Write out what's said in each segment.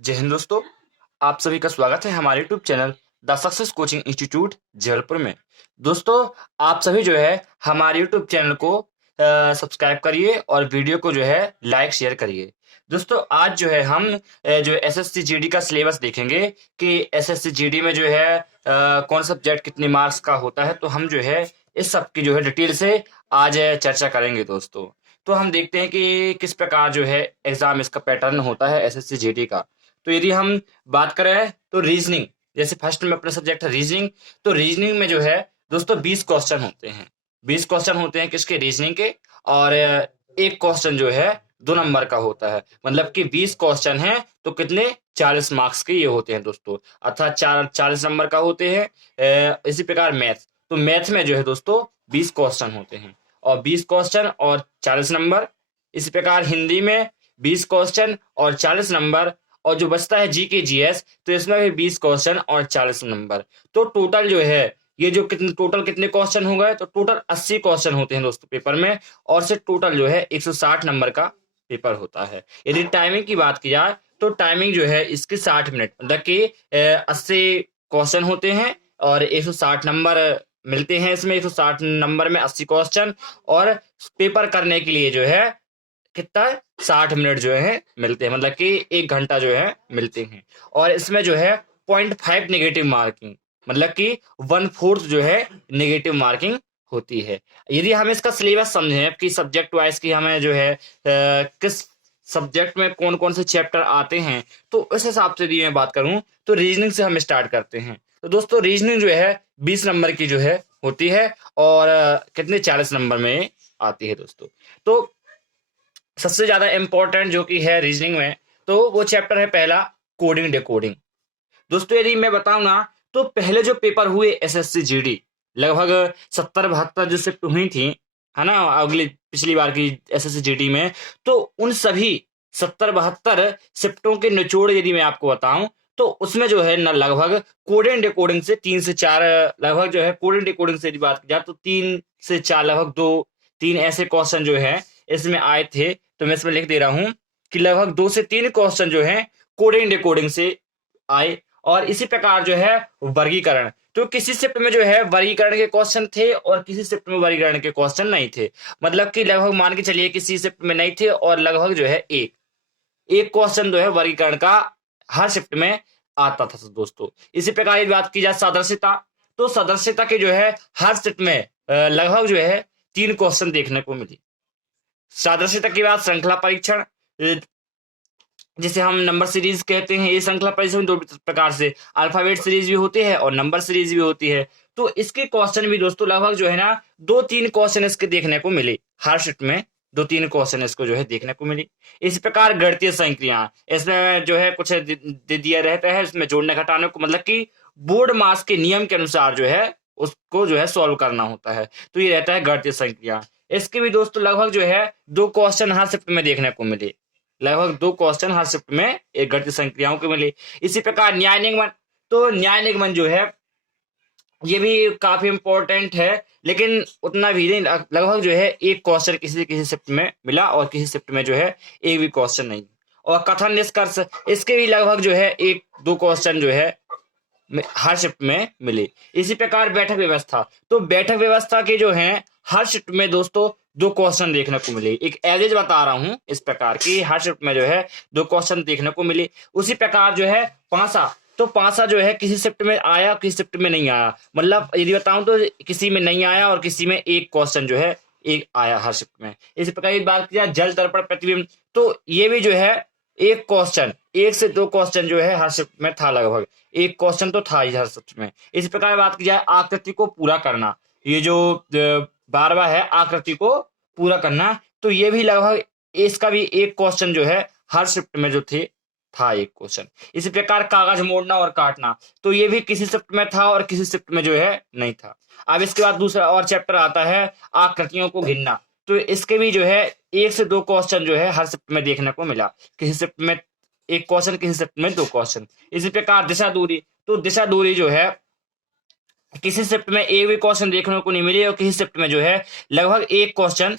जय हिंद दोस्तों। आप सभी का स्वागत है हमारे YouTube channel the success coaching institute Jabalpur में। दोस्तों, आप सभी जो है हमारे यूट्यूब चैनल को सब्सक्राइब करिए और वीडियो को जो है लाइक शेयर करिए। दोस्तों, आज जो है हम जो एसएससी जीडी का सिलेबस देखेंगे कि एसएससी जीडी में जो है कौन सब्जेक्ट कितने मार्क्स का होता है। तो हम जो है इस सब की जो है डिटेल से आज चर्चा करेंगे दोस्तों। तो हम देखते हैं कि किस प्रकार जो है एग्जाम इसका पैटर्न होता है एसएससी जीडी का। तो यदि हम बात करें तो रीजनिंग, जैसे फर्स्ट में अपना सब्जेक्ट है रीजनिंग। तो रीजनिंग में जो है दोस्तों 20 क्वेश्चन होते हैं। 20 क्वेश्चन होते हैं किसके? रीजनिंग के। और एक क्वेश्चन जो है 2 नंबर का होता है, मतलब कि 20 क्वेश्चन है तो कितने? 40 मार्क्स के ये होते हैं दोस्तों, अर्थात 40 नंबर का होते हैं। इसी प्रकार मैथ, तो मैथ में जो है दोस्तों 20 क्वेश्चन होते हैं और 20 क्वेश्चन और 40 नंबर। इसी प्रकार हिंदी में 20 क्वेश्चन और 40 नंबर। और जो बचता है जी के जीएस, तो इसमें भी 20 क्वेश्चन और 40 नंबर। तो टोटल जो है ये जो कितने क्वेश्चन हो गए, तो टोटल 80 क्वेश्चन होते हैं दोस्तों पेपर में। और से टोटल जो है 160 नंबर का पेपर होता है। यदि टाइमिंग की बात की जाए तो टाइमिंग जो है इसकी 60 मिनट, मतलब कि 80 क्वेश्चन होते हैं और 160 नंबर मिलते हैं। इसमें 160 नंबर में 80 क्वेश्चन और पेपर करने के लिए जो है कितना? 60 मिनट जो है मिलते हैं, मतलब कि 1 घंटा जो है मिलते हैं। और इसमें जो है 0.5 नेगेटिव मार्किंग, मतलब कि 1/4 जो है नेगेटिव मार्किंग होती है। यदि हम इसका सिलेबस समझें कि सब्जेक्ट वाइज की हमें जो है किस सब्जेक्ट में कौन कौन से चैप्टर आते हैं, तो उस हिसाब से यदि मैं बात करूं तो रीजनिंग से हम स्टार्ट करते हैं। तो दोस्तों रीजनिंग जो है 20 नंबर की जो है होती है और कितने? 40 नंबर में आती है दोस्तों। तो सबसे ज्यादा इंपॉर्टेंट जो कि है रीजनिंग में, तो वो चैप्टर है पहला, कोडिंग डिकोडिंग। दोस्तों यदि मैं बताऊं ना, तो पहले जो पेपर हुए एसएससी जीडी, लगभग 70-72 जो शिफ्ट हुई थी, है ना, अगली पिछली बार की एसएससी जीडी में, तो उन सभी 70-72 शिफ्टों के निचोड़ यदि मैं आपको बताऊं, तो उसमें जो है ना लगभग कोडिंग डिकोडिंग से 3 से 4, लगभग जो है कोडिंग डिकोडिंग से यदि बात की जाए तो 3 से 4, लगभग 2-3 ऐसे क्वेश्चन जो है इसमें आए थे। तो मैं इसमें लिख दे रहा हूं कि लगभग 2 से 3 क्वेश्चन जो है कोडिंग डिकोडिंग से आए। और इसी प्रकार जो है वर्गीकरण, तो किसी शिफ्ट में जो है वर्गीकरण के क्वेश्चन थे और किसी शिफ्ट में वर्गीकरण के क्वेश्चन नहीं थे। मतलब कि लगभग मान के चलिए किसी शिफ्ट में नहीं थे और लगभग जो है एक एक क्वेश्चन जो है वर्गीकरण का हर शिफ्ट में आता था दोस्तों। इसी प्रकार यदि बात की जाए सदस्यता, तो सदस्यता के जो है हर शिफ्ट में लगभग जो है 3 क्वेश्चन देखने को मिली। सदस्यता के बाद श्रृंखला परीक्षण, जिसे हम नंबर सीरीज कहते हैं, ये श्रृंखला परीक्षण 2 प्रकार से अल्फाबेट सीरीज भी होती है और नंबर सीरीज भी होती है। तो इसके क्वेश्चन भी दोस्तों लगभग जो है ना 2-3 क्वेश्चन इसके देखने को मिले हर शिफ्ट में। 2-3 क्वेश्चन इसको जो है देखने को मिली। इस प्रकार गणितीय संक्रिया, इसमें जो है कुछ दे दिया रहता है, इसमें जोड़ने घटाने को, मतलब कि बोर्ड मास के नियम के अनुसार जो है उसको जो है सॉल्व करना होता है। तो ये रहता है गणितीय संक्रिया। इसके भी दोस्तों लगभग जो है 2 क्वेश्चन हर शिफ्ट में देखने को मिले। लगभग 2 क्वेश्चन हर शिफ्ट में एक गणितीय संक्रियाओं के मिले। इसी प्रकार न्याय निगमन, तो न्याय निगमन जो है ये भी काफी इंपॉर्टेंट है, लेकिन उतना भी नहीं। लगभग जो है 1 क्वेश्चन किसी किसी शिफ्ट में मिला और किसी शिफ्ट में जो है एक भी क्वेश्चन नहीं। और कथन निष्कर्ष, इसके भी लगभग जो है 1-2 क्वेश्चन जो है हर शिफ्ट में मिले। इसी प्रकार बैठक व्यवस्था, तो बैठक व्यवस्था के जो है हर शिफ्ट में दोस्तों 2 क्वेश्चन देखने को मिले। एक एवरेज बता रहा हूं इस प्रकार की, हर शिफ्ट में जो है 2 क्वेश्चन देखने को मिले। उसी प्रकार जो है पांसा, तो पांसा जो है किसी शिफ्ट में आया किसी शिफ्ट में नहीं आया। मतलब यदि बताऊं तो किसी में नहीं आया और किसी में 1 क्वेश्चन जो है एक आया हर शिफ्ट में। इसी प्रकार की बात की जाए जल दर्पण प्रतिबिंब, तो ये भी जो है 1 क्वेश्चन, 1 से 2 क्वेश्चन जो है हर शिफ्ट में था। लगभग 1 क्वेश्चन तो था ही हर शिफ्ट में। इसी प्रकार बात की जाए आकृति को पूरा करना, ये जो 12वां है आकृति को पूरा करना, तो ये भी लगभग इसका भी 1 क्वेश्चन जो है हर शिफ्ट में जो थे था 1 क्वेश्चन। इसी प्रकार कागज मोड़ना और काटना, तो ये भी किसी शिफ्ट में था और किसी शिफ्ट में जो है नहीं था। अब इसके बाद दूसरा और चैप्टर आता है आकृतियों को गिनना, तो इसके भी जो है 1 से 2 क्वेश्चन जो है हर शिफ्ट में देखने को मिला। किसी शिफ्ट में 1 क्वेश्चन, किसी शिफ्ट में 2 क्वेश्चन। इसी प्रकार दिशा दूरी, तो दिशा दूरी जो है किसी शिफ्ट में एक भी क्वेश्चन देखने को नहीं मिली और किसी शिफ्ट में जो है लगभग 1 क्वेश्चन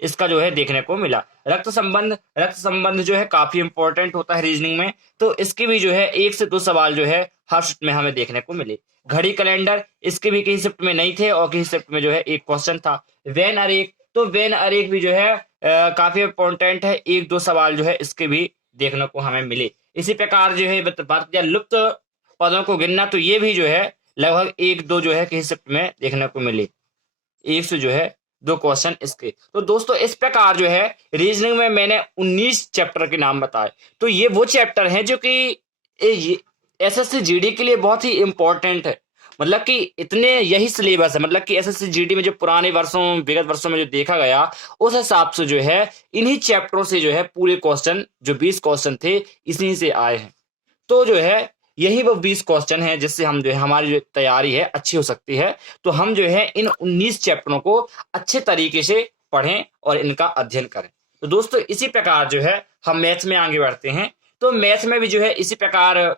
इसका जो है देखने को मिला। रक्त संबंध जो है काफी इंपॉर्टेंट होता है रीजनिंग में, तो इसके भी जो है 1 से 2 सवाल जो है हर शिफ्ट में हमें देखने को मिले। घड़ी कैलेंडर, इसके भी किसी शिफ्ट में नहीं थे और किसी शिफ्ट में जो है एक क्वेश्चन था। वेन अरेक, तो वेन अरेक भी जो है काफी इंपॉर्टेंट है, 1-2 सवाल जो है इसके भी देखने को हमें मिले। इसी प्रकार जो है बात किया लुप्त पदों को गिनना, तो ये भी जो है लगभग 1-2 जो है किसी शिफ्ट में देखने को मिले, 1 से जो है 2 क्वेश्चन इसके। तो दोस्तों इस प्रकार जो है रीजनिंग में मैंने 19 चैप्टर के नाम बताए। तो ये वो चैप्टर हैं जो कि एसएससी जीडी के लिए बहुत ही इंपॉर्टेंट है। मतलब कि इतने यही सिलेबस है, मतलब कि एसएससी जीडी में जो पुराने वर्षों विगत वर्षों में जो देखा गया, उस हिसाब से जो है इन्हीं चैप्टरों से जो है पूरे क्वेश्चन जो 20 क्वेश्चन थे इसी से आए हैं। तो जो है यही वो 20 क्वेश्चन है जिससे हम जो है हमारी जो तैयारी है अच्छी हो सकती है। तो हम जो है इन 19 चैप्टरों को अच्छे तरीके से पढ़ें और इनका अध्ययन करें। तो दोस्तों इसी प्रकार जो है हम मैथ्स में आगे बढ़ते हैं। तो मैथ्स में भी जो है इसी प्रकार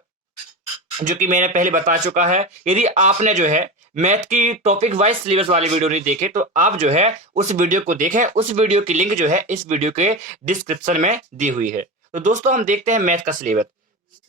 जो कि मैंने पहले बता चुका है, यदि आपने जो है मैथ की टॉपिक वाइज सिलेबस वाली वीडियो नहीं देखे तो आप जो है उस वीडियो को देखें। उस वीडियो की लिंक जो है इस वीडियो के डिस्क्रिप्शन में दी हुई है। तो दोस्तों हम देखते हैं मैथ का सिलेबस।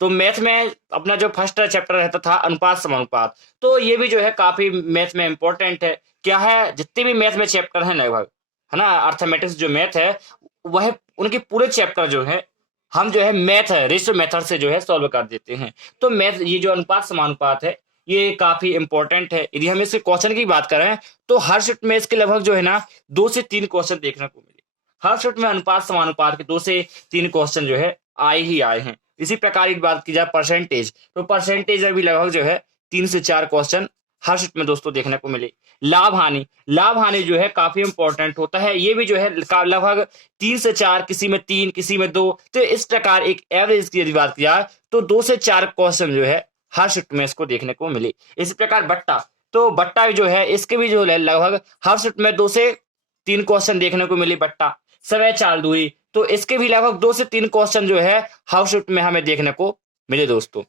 तो मैथ में अपना जो फर्स्ट चैप्टर रहता था अनुपात समानुपात, तो ये भी जो है काफी मैथ में इंपॉर्टेंट है। क्या है, जितने भी मैथ में चैप्टर हैं लगभग, है ना, अर्थमेटिक्स जो मैथ है वह उनके पूरे चैप्टर जो है हम जो है मैथ है रेशियो मेथड से जो है सॉल्व कर देते हैं। तो मैथ ये जो अनुपात समानुपात है ये काफी इंपॉर्टेंट है। यदि हम इसके क्वेश्चन की बात करें तो हर शिफ्ट में इसके लगभग जो है ना 2 से 3 क्वेश्चन देखने को मिले। हर शिफ्ट में अनुपात समानुपात के 2 से 3 क्वेश्चन जो है आए ही आए हैं। इसी प्रकार की बात की जाए परसेंटेज, तो परसेंटेज में भी लगभग जो है 3 से 4 क्वेश्चन हर शिफ्ट में दोस्तों देखने को मिले। लाभ हानि जो है काफी इंपॉर्टेंट होता है, ये भी जो है लगभग 3 से 4, किसी में 3 किसी में 2। तो इस प्रकार एक एवरेज की यदि बात किया तो 2 से 4 क्वेश्चन जो है हर शिफ्ट में इसको देखने को मिले। इसी प्रकार बट्टा, तो बट्टा जो है इसके भी जो है लगभग हर शिफ्ट में 2 से 3 क्वेश्चन देखने को मिले। बट्टा समय चाल दूरी, तो इसके भी लगभग 2 से 3 क्वेश्चन जो है हर शिफ्ट में हमें देखने को मिले दोस्तों।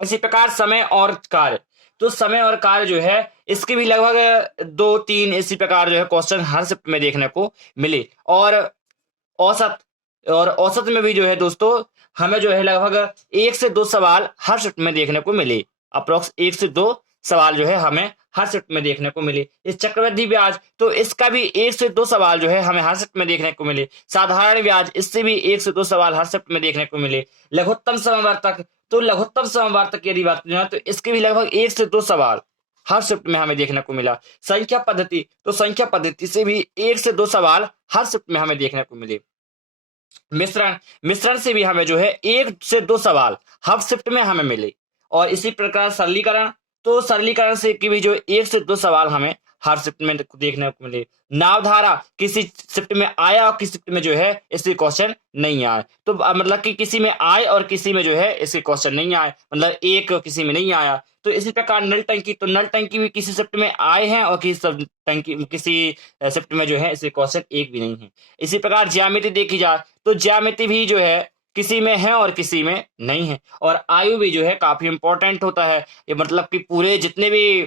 इसी प्रकार समय और कार्य, तो समय और कार्य जो है इसके भी लगभग 2-3 इसी प्रकार जो है क्वेश्चन हर शिफ्ट में देखने को मिले। और औसत, और औसत में भी जो है दोस्तों हमें जो है लगभग 1 से 2 सवाल हर शिफ्ट में देखने को मिले। अप्रोक्स 1 से 2 सवाल जो है हमें हर शिफ्ट में देखने को मिले। इस चक्रवृद्धि ब्याज, तो इसका भी 1 से 2 सवाल जो है हमें हर शिफ्ट में देखने को मिले। साधारण ब्याज, इससे भी 1 से 2 सवाल हर शिफ्ट में देखने को मिले। लघुत्तम समवर्तक, तो लघुत्तम समवर्तक की यदि बात करें तो इसके भी लगभग 1 से 2 सवाल हर शिफ्ट में हमें देखने को मिला। संख्या पद्धति, तो संख्या पद्धति से भी 1 से 2 सवाल हर शिफ्ट में हमें देखने को मिले। मिश्रण से भी हमें जो है 1 से 2 सवाल हर शिफ्ट में हमें मिले। और इसी प्रकार सरलीकरण, तो सरलीकरण से की भी जो 1 से 2 सवाल हमें हर शिफ्ट में देखने को मिले। नावधारा, किसी शिफ्ट में आया और किसी शिफ्ट में जो है इसके क्वेश्चन नहीं आए। तो मतलब कि किसी में आए और किसी में जो है इसके क्वेश्चन नहीं आए, मतलब एक किसी में नहीं आया। तो इसी प्रकार नल टंकी, तो नल टंकी भी किसी शिफ्ट में आए हैं और किसी शिफ्ट में जो है इसके क्वेश्चन एक भी नहीं है। इसी प्रकार ज्यामिति देखी जाए तो ज्यामिति भी जो है किसी में है और किसी में नहीं है। और आयु भी जो है काफी इंपॉर्टेंट होता है। ये मतलब कि पूरे जितने भी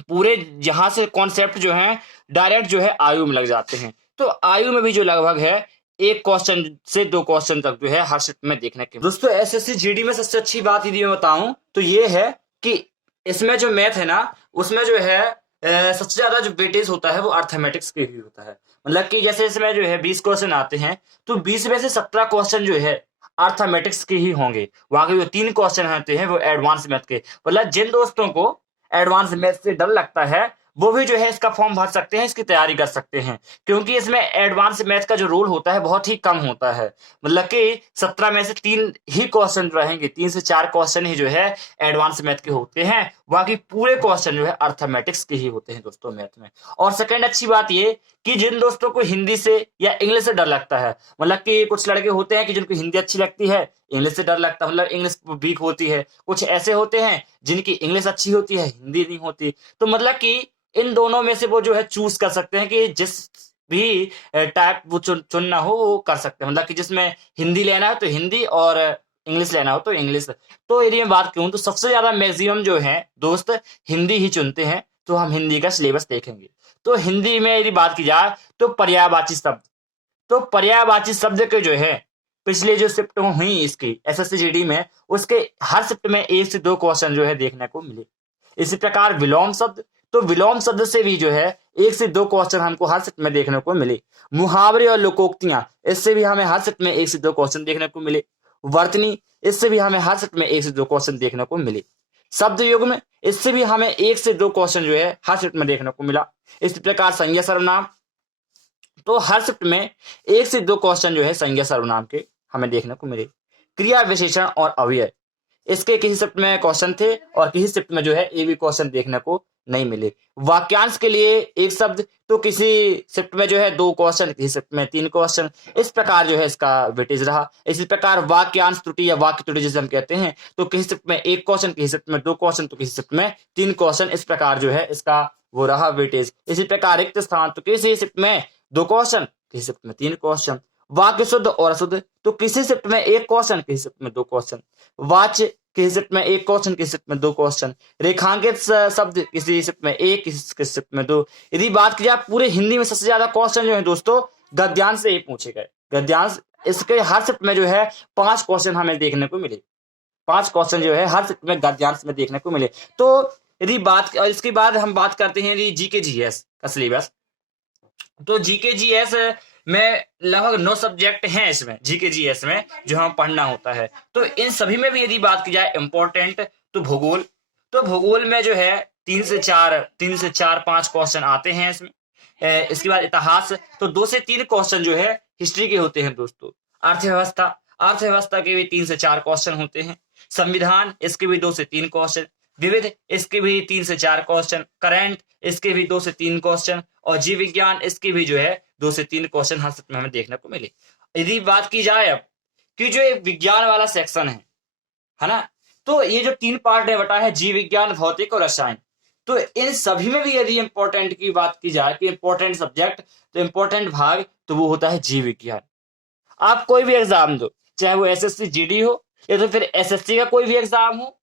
पूरे यहाँ से कॉन्सेप्ट जो है डायरेक्ट जो है आयु में लग जाते हैं। तो आयु में भी जो लगभग है 1 से 2 क्वेश्चन तक जो है हर शिफ्ट में देखने के। दोस्तों एसएससी जीडी में सबसे अच्छी बात यदि मैं बताऊं तो ये है कि इसमें जो मैथ है ना उसमें जो है सबसे ज्यादा जो वेटेज होता है वो अर्थमेटिक्स के ही होता है। मतलब कि जैसे इसमें जो है 20 क्वेश्चन आते हैं तो 20 में से 17 क्वेश्चन जो है अर्थमेटिक्स के ही होंगे। बाकी जो 3 क्वेश्चन आते हैं वो एडवांस मैथ के। मतलब जिन दोस्तों को एडवांस मैथ से डर लगता है वो भी जो है इसका फॉर्म भर सकते हैं, इसकी तैयारी कर सकते हैं, क्योंकि इसमें एडवांस मैथ का जो रोल होता है बहुत ही कम होता है। मतलब कि 17 में से 3 ही क्वेश्चन रहेंगे, 3 से 4 क्वेश्चन ही जो है एडवांस मैथ के होते हैं, बाकी पूरे क्वेश्चन जो है अर्थमेटिक्स के ही होते हैं दोस्तों मैथ में। और सेकंड अच्छी बात ये कि जिन दोस्तों को हिंदी से या इंग्लिश से डर लगता है, मतलब कि कुछ लड़के होते हैं कि जिनको हिंदी अच्छी लगती है, इंग्लिश से डर लगता है, मतलब इंग्लिश वीक होती है। कुछ ऐसे होते हैं जिनकी इंग्लिश अच्छी होती है, हिंदी नहीं होती। तो मतलब कि इन दोनों में से वो जो है चूज कर सकते हैं कि जिस भी टाइप वो चुनना हो वो कर सकते हैं। मतलब कि जिसमें हिंदी लेना है तो हिंदी और इंग्लिश लेना हो तो इंग्लिश। तो यदि मैं बात करूं तो सबसे ज्यादा मैक्सिमम जो है दोस्त हिंदी ही चुनते हैं, तो हम हिंदी का सिलेबस देखेंगे। तो हिंदी में यदि बात की जाए तो पर्यायवाची शब्द, तो पर्यायवाची शब्द के जो है पिछले जो शिफ्ट हुई इसकी एसएससी जीडी में, उसके हर शिफ्ट में 1 से 2 क्वेश्चन जो है देखने को मिले। इसी प्रकार विलोम शब्द, तो विलोम शब्द से भी जो है 1 से 2 क्वेश्चन हमको हर शिफ्ट में देखने को मिले। मुहावरे और लोकोक्तियां, इससे भी हमें हर शिफ्ट में 1 से 2 क्वेश्चन देखने को मिले। वर्तनी, इससे भी हमें हर शिफ्ट में 1 से 2 क्वेश्चन देखने को मिले। शब्द युग्म, इससे भी हमें 1 से 2 क्वेश्चन जो है हर शिफ्ट में देखने को मिला। इसी प्रकार संज्ञा सर्वनाम, तो हर शिफ्ट में 1 से 2 क्वेश्चन जो है संज्ञा सर्वनाम के हमें देखने को मिले। क्रिया विशेषण और अव्यय, इसके किसी शिफ्ट में क्वेश्चन थे और किसी शिफ्ट में जो है एक भी क्वेश्चन देखने को नहीं मिले। वाक्यांश के लिए एक शब्द, तो किसी शिफ्ट में जो है 2 क्वेश्चन, किसी शिफ्ट में 3 क्वेश्चन, इस प्रकार जो है इसका वेटेज रहा। इसी प्रकार वाक्यांश त्रुटि या वाक्य त्रुटि जिसे हम कहते हैं, तो किसी शिफ्ट में 1 क्वेश्चन, किसी शिफ्ट में 2 क्वेश्चन, तो किसी शिफ्ट में 3 क्वेश्चन, इस प्रकार जो है इसका वो रहा वेटेज। इसी प्रकार रिक्त स्थान, तो किसी शिफ्ट में 2 क्वेश्चन, किसी शिफ्ट में 3 क्वेश्चन। वाक्य शुद्ध और अशुद्ध, तो किसी शिफ्ट में 1 क्वेश्चन, किसी शिफ्ट में 2 क्वेश्चन। वाच्य, किसी शिफ्ट में 1 क्वेश्चन, किसी शिफ्ट में 2 क्वेश्चन। रेखांकित शब्द, किसी शिफ्ट में 1, किसी शिफ्ट में 2। यदि बात की जाए पूरे हिंदी में सबसे ज्यादा क्वेश्चन जो है दोस्तों गद्यांश से ही पूछे गए। गद्यांश, इसके हर शिफ्ट में जो है 5 क्वेश्चन हमें देखने को मिले। 5 क्वेश्चन जो है हर शिफ्ट में गद्यांश में देखने को मिले। तो यदि बात, और इसके बाद हम बात करते हैं यदि जीके जीएस का सिलेबस, तो जीके जीएस में लगभग 9 सब्जेक्ट हैं इसमें, जीके जीएस में जो हम पढ़ना होता है। तो इन सभी में भी यदि बात की जाए इंपॉर्टेंट, तो भूगोल, तो भूगोल में जो है 3 से 4 5 क्वेश्चन आते हैं इसमें। इसके बाद इतिहास, तो 2 से 3 क्वेश्चन जो है हिस्ट्री के होते हैं दोस्तों। अर्थव्यवस्था, अर्थव्यवस्था के भी 3 से 4 क्वेश्चन होते हैं। संविधान, इसके भी 2 से 3 क्वेश्चन। विविध, इसके भी 3 से 4 क्वेश्चन। करंट, इसके भी 2 से 3 क्वेश्चन। और जीव विज्ञान, इसके भी जो है 2 से 3 क्वेश्चन हर शिफ्ट में हमें देखने को मिले। यदि बात की जाए अब कि जो एक विज्ञान वाला सेक्शन है ना, तो ये जो 3 पार्ट है बटा है, जीव विज्ञान, भौतिक और रसायन। तो इन सभी में भी यदि इंपॉर्टेंट की बात की जाए कि इंपॉर्टेंट सब्जेक्ट, तो इंपॉर्टेंट भाग तो वो होता है जीव विज्ञान। आप कोई भी एग्जाम दो, चाहे वो एसएससी जीडी हो, या तो फिर एसएससी का कोई भी एग्जाम हो,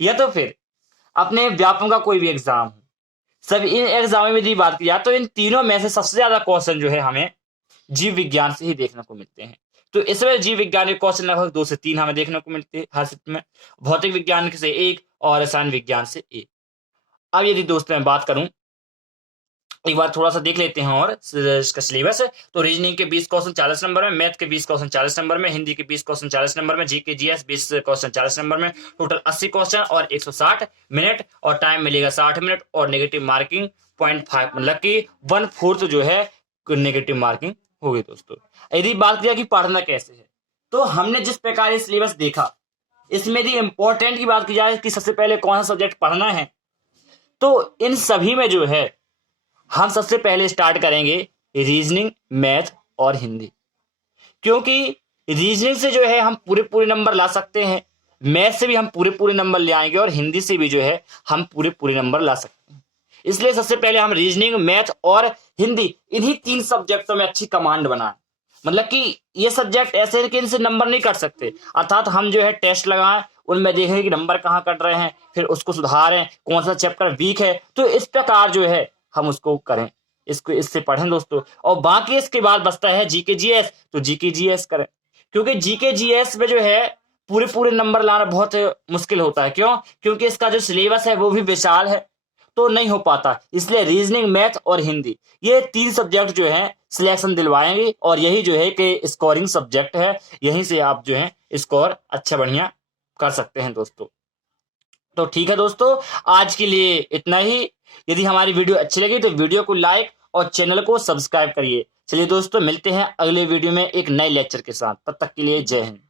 या तो फिर अपने व्यापम का कोई भी एग्जाम हो, सब इन एग्जाम में यदि बात की जाए तो इन तीनों में से सबसे ज्यादा क्वेश्चन जो है हमें जीव विज्ञान से ही देखने को मिलते हैं। तो इसमें जीव विज्ञान के क्वेश्चन लगभग 2 से 3 हमें देखने को मिलते हैं हर शिफ्ट में। भौतिक विज्ञान से 1 और रसायन विज्ञान से 1। अब यदि दोस्तों मैं बात करूं, एक बार थोड़ा सा देख लेते हैं और इसका सिलेबस है। तो रीजनिंग के 20 क्वेश्चन 40 नंबर में, मैथ के 20 क्वेश्चन 40 नंबर में, हिंदी के 20 क्वेश्चन 40 नंबर में, जीके जीएस 20 क्वेश्चन 40 नंबर में, टोटल 80 क्वेश्चन और 160 मिनट, और टाइम मिलेगा 60 मिनट, और नेगेटिव मार्किंग 0.5, मतलब कि 1/4 जो है नेगेटिव मार्किंग होगी दोस्तों। यदि बात किया कि पढ़ना कैसे है, तो हमने जिस प्रकार ये सिलेबस देखा, इसमें यदि इंपॉर्टेंट की बात की जाए कि सबसे पहले कौन सा सब्जेक्ट पढ़ना है, तो इन सभी में जो है हम सबसे पहले स्टार्ट करेंगे रीजनिंग, मैथ और हिंदी। क्योंकि रीजनिंग से जो है हम पूरे नंबर ला सकते हैं, मैथ से भी हम पूरे नंबर ले आएंगे, और हिंदी से भी जो है हम पूरे नंबर ला सकते हैं। इसलिए सबसे पहले हम रीजनिंग, मैथ और हिंदी, इन्हीं 3 सब्जेक्टों में अच्छी कमांड बनाएं। मतलब कि ये सब्जेक्ट ऐसे हैं कि इनसे नंबर नहीं कट सकते, अर्थात हम जो है टेस्ट लगाएं, उनमें देखें कि नंबर कहाँ कट रहे हैं, फिर उसको सुधारें, कौन सा चैप्टर वीक है, तो इस प्रकार जो है हम उसको करें, इसको इससे पढ़ें दोस्तों। और बाकी इसके बाद बचता है जीके जीएस, तो जीके जीएस करें, क्योंकि जीके जीएस में जो है पूरे नंबर लाना बहुत मुश्किल होता है। क्यों? क्योंकि इसका जो सिलेबस है वो भी विशाल है, तो नहीं हो पाता। इसलिए रीजनिंग, मैथ और हिंदी, ये 3 सब्जेक्ट जो हैं सिलेक्शन दिलवाएंगे, और यही जो है कि स्कोरिंग सब्जेक्ट है, यहीं से आप जो है स्कोर अच्छा बढ़िया कर सकते हैं दोस्तों। तो ठीक है दोस्तों, आज के लिए इतना ही। यदि हमारी वीडियो अच्छी लगी तो वीडियो को लाइक और चैनल को सब्सक्राइब करिए। चलिए दोस्तों, मिलते हैं अगले वीडियो में एक नए लेक्चर के साथ। तब तक के लिए जय हिंद।